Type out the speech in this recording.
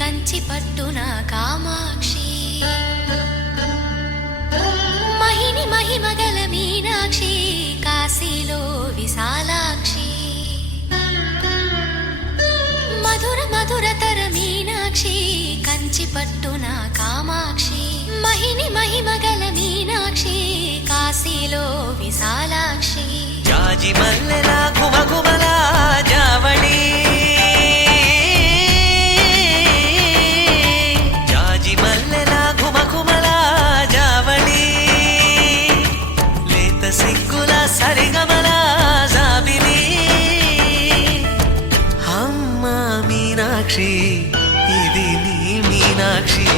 కంచి పట్టున కామాక్షి మహిని మహిమగల మీనాక్షి కాశీలో విశాలాక్షి మధుర మధురతర మీనాక్షి కంచి పట్టున కామాక్షి మహిని మహిమగల మీనాక్షి కాశీలో విశాలాక్షి జాజి మల్లెల ఘుమఘుమల జావళి జాజి మల్లెల ఘుమఘుమల జావళి లేత సిగ్గుల సరిగమల జాబిలి అమ్మ మీనాక్షి ఇది నీ మీనాక్షి